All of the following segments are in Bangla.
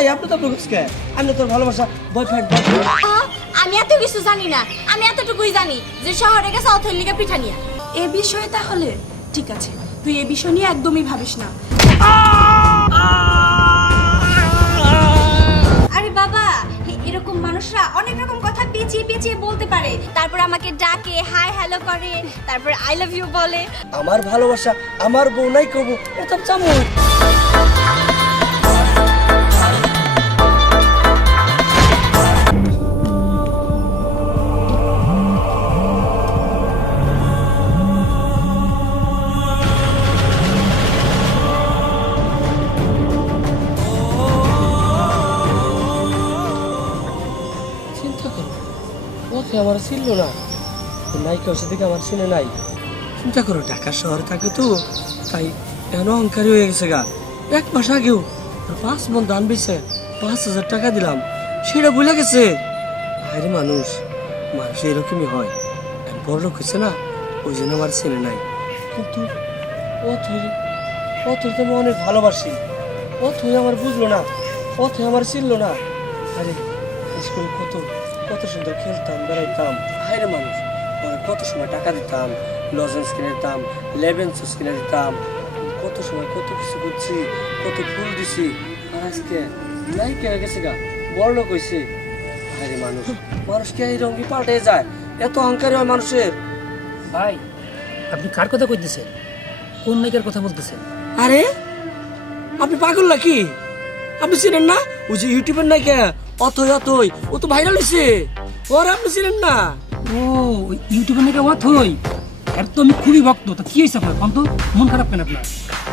এই আপনি তো আপনার কে? আমি তোর ভালোবাসা বয়ফ্রেন্ড আমি এত কিছু জানি না। আমি এতটুকুই জানি যে শহরে গেছে অথের লিগে পিঠা নিয়ে। এ বিষয়ে তাহলে ঠিক আছে তুই এ বিষয় নিয়ে একদমই ভাবিস না। আরে বাবা এরকম মানুষরা অনেক রকম কথা পেঁচিয়ে পেঁচিয়ে বলতে পারে। তারপর আমাকে ডাকে হাই হ্যালো করে তারপর আই লাভ ইউ বলে। আমার ভালোবাসা আমার বউ নাই করব এটা চামচ। ওকে আমার ছিল না। নায়িকা ওর দিকে আমার চিনে নাই। চিন্তা করো, ঢাকা শহরে থাকে তো, তাই এমন অহংকারী হয়ে গেছে গা। এক মাস আগেও পাঁচ মন দান বেছে পাঁচ হাজার টাকা দিলাম, সেটা ভুলে গেছে। আরে মানুষ মানুষ এরকমই হয়। আর বড় লোক হয়েছে না, ওই জন্য আমার চেনে নাই। কিন্তু ও তুই ও তুই তো অনেক ভালোবাসি। ও তুই আমার বুঝলো না ও তুই আমার চিনলো না। আরে স্কুল কত কত সুন্দর খেলতাম বেড়াইতাম হাইরে মানুষ। কত সময় টাকা দিতাম লজেন্স কিনে দিতাম লেবেন্স কিনে দিতাম। কত সময় কত কিছু করছি কত ফুল দিছি। আর আজকে নাই কে গেছে গা বড় লোক হয়েছে হায়রে মানুষ মানুষ কে এই রঙি পাল্টে যায়? এত অহংকারী হয় মানুষের। ভাই আপনি কার কথা কইতেছেন? কোন নায়িকার কথা বলতেছেন? আরে আপনি পাগল নাকি? আপনি চিনেন না? ওই যে ইউটিউবের নায়িকা অথই অথই ও তো ভাইরাল হয়েছে ওর আপনি চিনেন না? ও নায়িকা ওয়াত হই। এর তো আমি খুবই ভক্ত। তা কি হয়েছে আপনার? কম মন খারাপ কেন আপনার?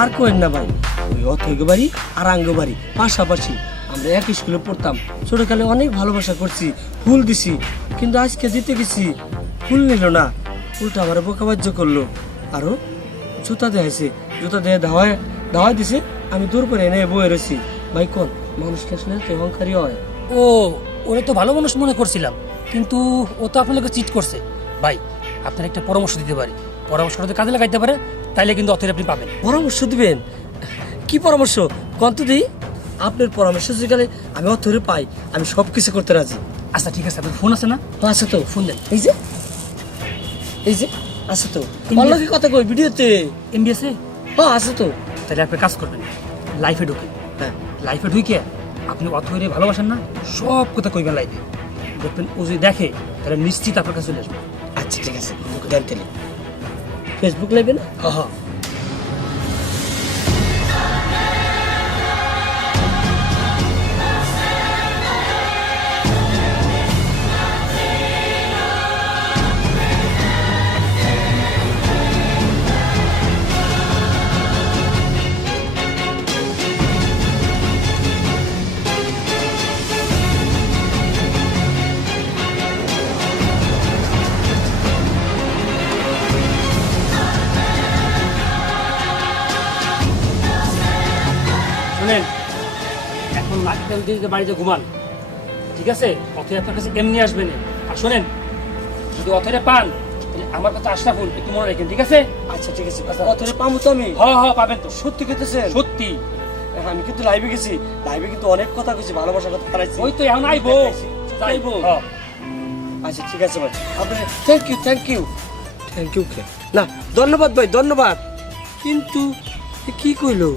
আর কোয়েন না ভাই ওই অথৈগ বাড়ি আর আঙ্গ বাড়ি। পাশাপাশি আমরা এক স্কুলে পড়তাম। ছোটকালে অনেক ভালোবাসা করছি ফুল দিছি কিন্তু আজকে দিতে গেছি। ফুল নিল না ফুলটা আমার বোকাবাজ্য করল। আরও জুতা দেখাইছে জুতা দিয়ে ধাওয়ায় ধাওয়াই দিছে আমি দূর করে এনে বয়ে রয়েছি ভাই কোন? মানুষকে আসলে এত অহংকারী হয়। ও ওরে তো ভালো মানুষ মনে করছিলাম। কিন্তু ও তো আপনাকে চিট করছে। ভাই আপনার একটা পরামর্শ দিতে পারি। পরামর্শটা কাজে লাগাইতে পারে তাইলে কিন্তু অথের আপনি পাবেন। পরামর্শ দিবেন? কি পরামর্শ? কন্ত দিই? আপনার পরামর্শ যেখানে আমি অথরে পাই আমি সব কিছু করতে রাজি। আচ্ছা ঠিক আছে আপনার ফোন আছে না? আছে তো। ফোন দেন। এই যে এই যে আছে তো। অল্লকে কথা কই ভিডিওতে? এমবিএসে হ্যাঁ আছে তো। তাহলে আপনি কাজ করবেন। লাইফে ঢুকে হ্যাঁ। লাইফে ঢুকে আপনি অথরে ভালোবাসেন না সব কথা কইবেন লাইবে দেখবেন ও যদি দেখে তাহলে নিশ্চিত আপনার কাছে চলে আসবে। আচ্ছা ঠিক আছে। দেন তাহলে। ফেসবুক লাইবে না? হ্যাঁ। শুনেন এখন লাইফটাইম দিয়ে বাড়িতে ঘুমান ঠিক আছে? অথয় আপনার কাছে এমনি আসবে না? আর শোনেন যদি অথরে পান তাহলে আমার কথা আশা ফুল একটু মনে রাখেন ঠিক আছে? আচ্ছা ঠিক আছে অথরে পাবো তো আমি? হ হ পাবেন তো। সত্যি কেতেছেন সত্যি। আমি কিন্তু লাইভে গেছি লাইভে কিন্তু অনেক কথা কইছি ভালোবাসার কথা হারাইছি। ওই তো এখন আইবো। আইবো। হ্যাঁ। আচ্ছা ঠিক আছে ভাই। আপনার thank you thank you thank you কে? না ধন্যবাদ ভাই ধন্যবাদ। কিন্তু কি কইলো?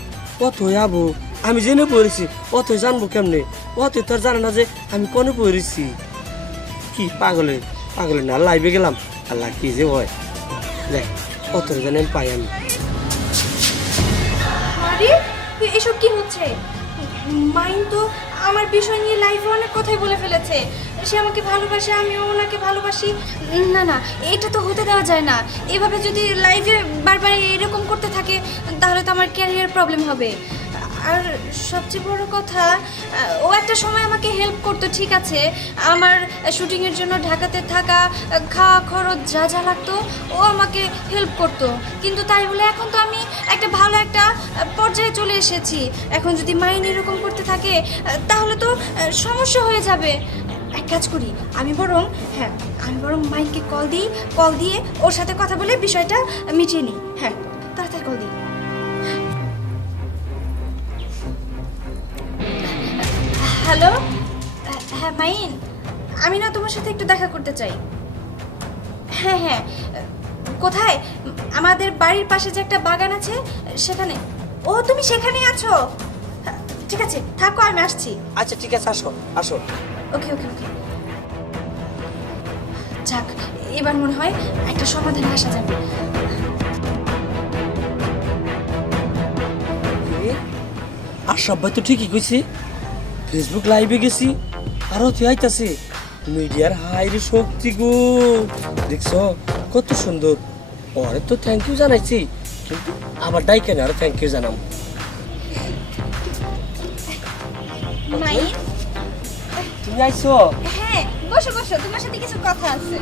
অত আবো? আমি জেনে পড়েছি অত জানব কেমনে? অত তোর জানে না যে আমি কোনে পড়েছি। কি, পাগলে? পাগলে না, লাইভে গেলাম। আল্লাহ কি যে হয়। দেখ অত জানে পাই আমি। আরে এসব কি হচ্ছে? মাইন তো আমার বিষয় নিয়ে লাইভে অনেক কথাই বলে ফেলেছে। সে আমাকে ভালোবাসে, আমিও ওনাকে ভালোবাসি। না না, এটা তো হতে দেওয়া যায় না। এভাবে যদি লাইভে বারবার এরকম করতে থাকে, তাহলে তো আমার ক্যারিয়ার প্রবলেম হবে। আর সবচেয়ে বড় কথা ও একটা সময় আমাকে হেল্প করতো, ঠিক আছে? আমার শুটিংয়ের জন্য ঢাকাতে থাকা, খাওয়া খরচ যা যা লাগতো, ও আমাকে হেল্প করতো। কিন্তু তাই বলে এখন তো আমি একটা ভালো একটা পর্যায়ে চলে এসেছি। এখন যদি মাইন এরকম করতে থাকে তাহলে তো সমস্যা হয়ে যাবে। এক কাজ করি, আমি বরং হ্যাঁ আমি বরং মাইনকে কল দিই কল দিয়ে ওর সাথে কথা বলে বিষয়টা মিটিয়ে নিই। হ্যাঁ। মাইন আমি না তোমার সাথে একটু দেখা করতে চাই। হ্যাঁ হ্যাঁ কোথায়? আমাদের বাড়ির পাশে যে একটা বাগান আছে সেখানে। ও তুমি সেখানেই আছো? ঠিক আছে থাকো আমি আসছি। আচ্ছা ঠিক আছে আসো আসো। ওকে ওকে ওকে। যাক এবার মনে হয় একটা সমাধানে আসা যাবে। আর সবাই তো ঠিকই কইছি। ফেসবুক লাইভে গেছি। আরও তুই আইতাছে। মিডিয়ার হাইরে শক্তি গো। দেখছ কত সুন্দর। পরে তো থ্যাংক ইউ জানাইছি কিন্তু আবার ডাইকেন আরও থ্যাংক ইউ জানাম। তুমি আইছো? হ্যাঁ বসো বসো তোমার সাথে কিছু কথা আছে।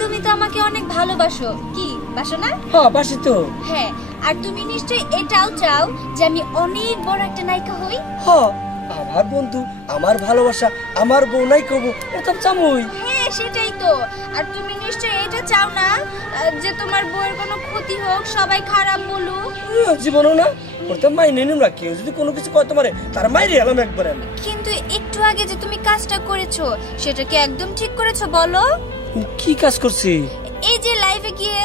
তুমি তো আমাকে অনেক ভালোবাসো। কি বাসো না? হ্যাঁ বাসি তো। হ্যাঁ আর তুমি নিশ্চয়ই এটাও চাও যে আমি অনেক বড় একটা নায়িকা হই? হ্যাঁ আমার বন্ধু আমার ভালোবাসা আমার বউ নাই কবু এটা চামুই। হ্যাঁ সেটাই তো। আর তুমি নিশ্চয়ই এটা চাও না যে তোমার বউয়ের কোনো ক্ষতি হোক সবাই খারাপ বলুক? জীবনও না ওটা মাইনে নিম না কেউ যদি কোনো কিছু কয় তোমারে তার মাইরে এলাম একবার আমি। কিন্তু একটু আগে যে তুমি কাজটা করেছ সেটা কি একদম ঠিক করেছ বলো? কি কাজ করছি? এই যে লাইভে গিয়ে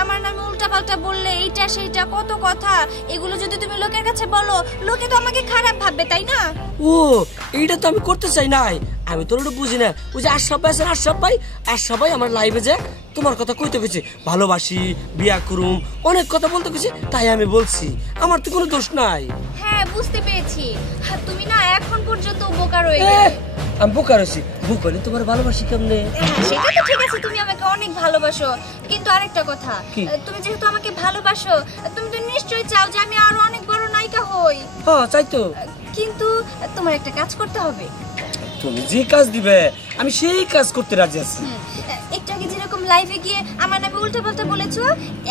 আমার নামে উল্টাপাল্টা বললে এইটা সেইটা কত কথা। এগুলো যদি তুমি লোকের কাছে বলো লোকে তো আমাকে খারাপ ভাববে তাই না? ও এইটা তো আমি করতে চাই নাই। আমি তোর ওটা বুঝি না। ওই যে আশরাফ ভাই আছেন আশরাফ ভাই? আশরাফ ভাই আমার লাইভে যে তোমার কথা কইতে গেছে ভালোবাসি বিয়া করুম অনেক কথা বলতে গেছে তাই আমি বলছি। আমার তো কোনো দোষ নাই। হ্যাঁ বুঝতে পেরেছি। আর তুমি না এখন পর্যন্ত বোকা রয়ে গেলে। আমি বোকা রয়েছি। বুকলি তোমার ভালোবাসি কেমনে? হ্যাঁ, সেটা তো ঠিক আছে তুমি আমাকে ভালোবাসো। কিন্তু আরেকটা কথা তুমি যেহেতু আমাকে ভালোবাসো তুমি তো নিশ্চয়ই চাও যে আমি আরও অনেক বড় নায়িকা হই। হ্যাঁ চাই তো। কিন্তু তোমার একটা কাজ করতে হবে। তুমি যে কাজ দিবে আমি সেই কাজ করতে রাজি আছি। একটু আগে যেরকম লাইভে গিয়ে আমার নামে উল্টো পাল্টা বলেছ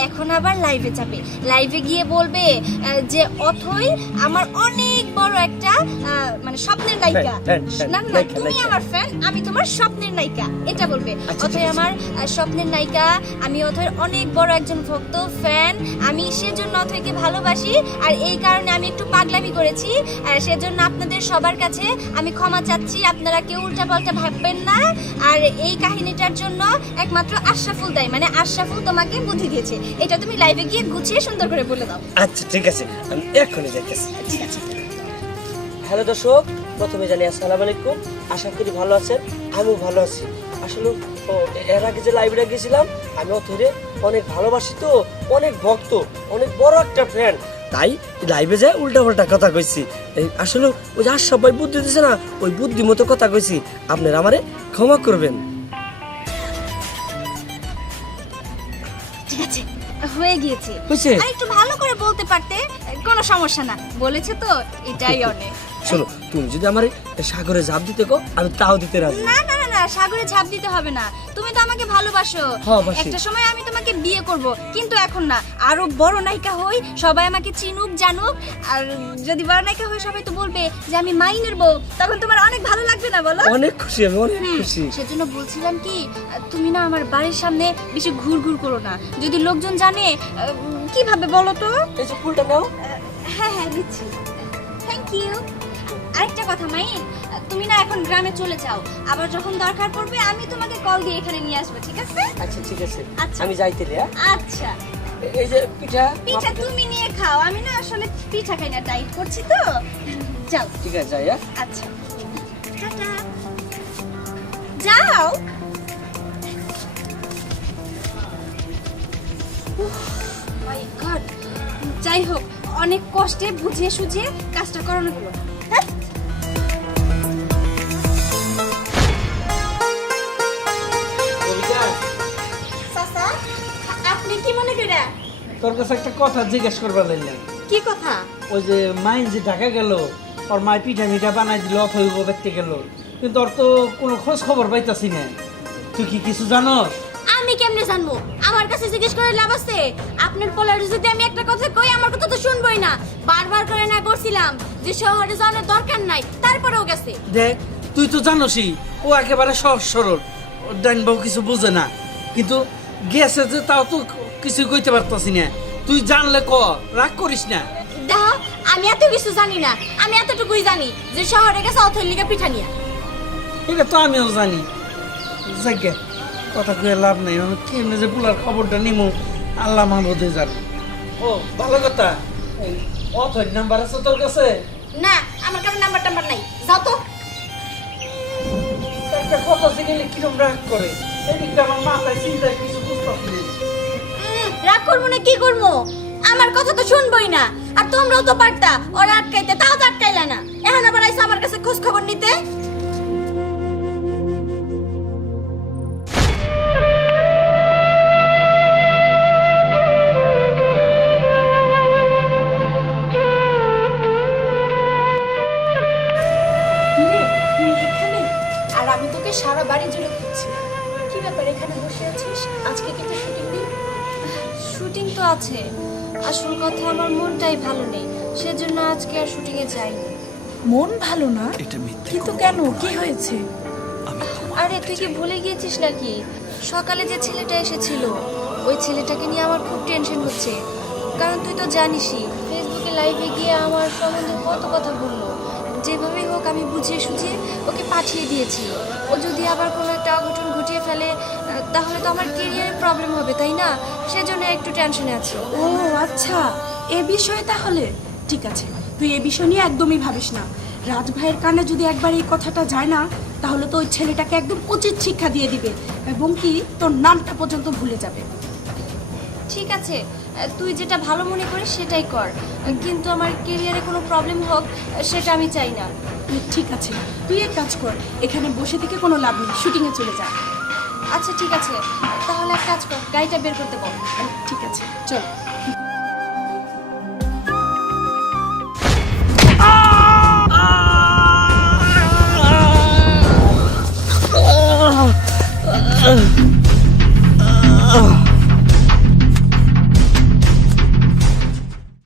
এখন আবার লাইভে যাবে। লাইভে গিয়ে বলবে যে অথই আমার অনেক একটা মানে স্বপ্নের নায়িকা। না না তুমি আমার ফ্যান আমি তোমার স্বপ্নের নায়িকা। এটা বলবে। আচ্ছা, আছে। আমার স্বপ্নের নায়িকা আমি অথয়ের অনেক বড় একজন ভক্ত ফ্যান আমি সেজন্য অথয়কে ভালোবাসি আর এই কারণে আমি একটু পাগলামি করেছি সেজন্য আপনাদের সবার কাছে আমি ক্ষমা চাচ্ছি আপনারা কেউ উল্টাপাল্টা ভাববেন না আর এই কাহিনীটার জন্য একমাত্র আশরাফুল দায় মানে আশরাফুল তোমাকে বুদ্ধি দিয়েছে। এটা তুমি লাইভে গিয়ে গুছিয়ে সুন্দর করে বলে দাও। আচ্ছা ঠিক আছে। আমি এক্ষুনি যাইতেছি। ঠিক আছে। হ্যালো দর্শক প্রথমে জানি আসসালামু আলাইকুম। আশা করি ভালো আছেন আমিও ভালো আছি। আসলে এর আগে যে লাইব্রেরি গেছিলাম আমি অথরে অনেক ভালোবাসি তো অনেক ভক্ত অনেক বড় একটা ফ্যান তাই লাইভে যায় উল্টা পাল্টা কথা কইছি আসলে ওই যে আর সবাই বুদ্ধি দিছে না ওই বুদ্ধি মতো কথা কইছি আপনারা আমারে ক্ষমা করবেন। ঠিক আছে হয়ে গিয়েছে। হয়েছে? আর একটু ভালো করে বলতে পারতে কোনো সমস্যা না। বলেছে তো এটাই অনেক। শোনো তুমি যদি আমার সাগরে ঝাঁপ দিতে কো আমি তাও দিতে রাজি। না না না না সাগরে ঝাঁপ দিতে হবে না। তুমি তো আমাকে ভালোবাসো। হ্যাঁ, একটা সময় আমি তোমাকে বিয়ে করব কিন্তু এখন না। আরও বড় নায়িকা হই সবাই আমাকে চিনুক জানুক আর যদি বড় নায়িকা হই সবাই তো বলবে যে আমি মাইনের বউ। তখন তোমার অনেক ভালো লাগবে না বলো? অনেক খুশি আমি অনেক খুশি। সেজন্য বলছিলাম কি তুমি না আমার বাড়ির সামনে বেশি ঘুর ঘুর করো না। যদি লোকজন জানে কীভাবে বলো তো? এই যে ফুলটা নাও। হ্যাঁ হ্যাঁ দিচ্ছি। থ্যাংক ইউ আরেকটা কথা মাই তুমি না এখন গ্রামে চলে যাও। আবার যখন দরকার পড়বে আমি তোমাকে কল দিয়ে এখানে নিয়ে আসব ঠিক আছে? আচ্ছা ঠিক আছে। আচ্ছা। আমি যাইতে হ্যাঁ? আচ্ছা। এই যে পিঠা পিঠা তুমি নিয়ে খাও। আমি না আসলে পিঠা খাই না ডাইট করছি তো। যাও। ঠিক আছে যাই হ্যাঁ? আচ্ছা। টাটা। যাও। মাই গড যাই হোক অনেক কষ্টে বুঝিয়ে সুঝিয়ে কাজটা করানো হলো তোর কাছে একটা কথা জিজ্ঞেস করবার লাগলাম কি কথা? ওই যে মাইন যে ঢাকা গেল ওর মায় পিঠা মিঠা বানাই দিল অথই দেখতে গেল। কিন্তু ওর তো কোনো খোঁজ খবর পাইতাছি না। তুই কি কিছু জানোস? আমি কেমনে জানব? আমার কাছে জিজ্ঞেস করে লাভ আছে। আপনার পোলার যদি আমি একটা কথা কই আমার কথা তো শুনবই না। বারবার করে না বলছিলাম যে শহরে যাওয়ার দরকার নাই তারপরেও গেছে। দেখ তুই তো জানোসই ও একেবারে সহজ সরল। ডাইন বাবু কিছু বুঝে না। কিন্তু গেছে যে তাও তো কিছু কইতে পারতাছি না। তুই জানলে ক রাগ করিস না। দেখো আমি এত কিছু জানি না আমি এতটুকুই জানি যে শহরে গেছে অথর লিগে পিঠা নিয়ে। এটা তো আমিও জানি। যাকে কথা কয়ে লাভ নাই আমি কেমনে যে পুলার খবরটা নিমু আল্লাহ মাহবুদে জান। ও ভালো কথা। অথর নাম্বার আছে তোর কাছে? না আমার কাছে নাম্বার টাম্বার নাই। যাও তো। একটা কথা শিখলে কিরম রাগ করে। এদিকটা আমার মাথায় চিন্তায় কিছু বুঝতে উম, রাগ করব না, কি করব? আমার কথা তো শুনবই না। আর তোমরাও তো পারতা, ওরা আটকাইতে, তাও তো আটকাইলা না। এখন আবার আইসা আমার কাছে খোঁজ খবর নিতে? আছে। আসল কথা আমার মনটাই ভালো নেই। সেজন্য আজকে আর শুটিংয়ে যাইনি। মন ভালো না? কিন্তু কেন কি হয়েছে? আরে তুই কি ভুলে গিয়েছিস নাকি? সকালে যে ছেলেটা এসেছিল ওই ছেলেটাকে নিয়ে আমার খুব টেনশন হচ্ছে। কারণ তুই তো জানিসই ফেসবুকে লাইভে গিয়ে আমার সম্বন্ধে কত কথা বলল। আমি বুঝিয়ে সুঝিয়ে ওকে পাঠিয়ে দিয়েছি। ও যদি আবার কোনো একটা অঘটন ঘটিয়ে ফেলে তাহলে তো আমার কেরিয়ারে প্রবলেম হবে তাই না? সেজন্য একটু টেনশনে আছি। ও আচ্ছা। এ বিষয়ে তাহলে? ঠিক আছে তুই এ বিষয় নিয়ে একদমই ভাবিস না। রাজ ভাইয়ের কানে যদি একবার এই কথাটা যায় না তাহলে তো ওই ছেলেটাকে একদম উচিত শিক্ষা দিয়ে দিবে এবং কি তোর নামটা পর্যন্ত ভুলে যাবে। ঠিক আছে তুই যেটা ভালো মনে করিস সেটাই কর। কিন্তু আমার কেরিয়ারে কোনো প্রবলেম হোক সেটা আমি চাই না। ঠিক আছে। তুই এক কাজ কর এখানে বসে থেকে কোনো লাভ নেই শুটিংয়ে চলে যা। আচ্ছা ঠিক আছে। তাহলে এক কাজ কর গাড়িটা বের করতে বল। ঠিক আছে চল। Ah!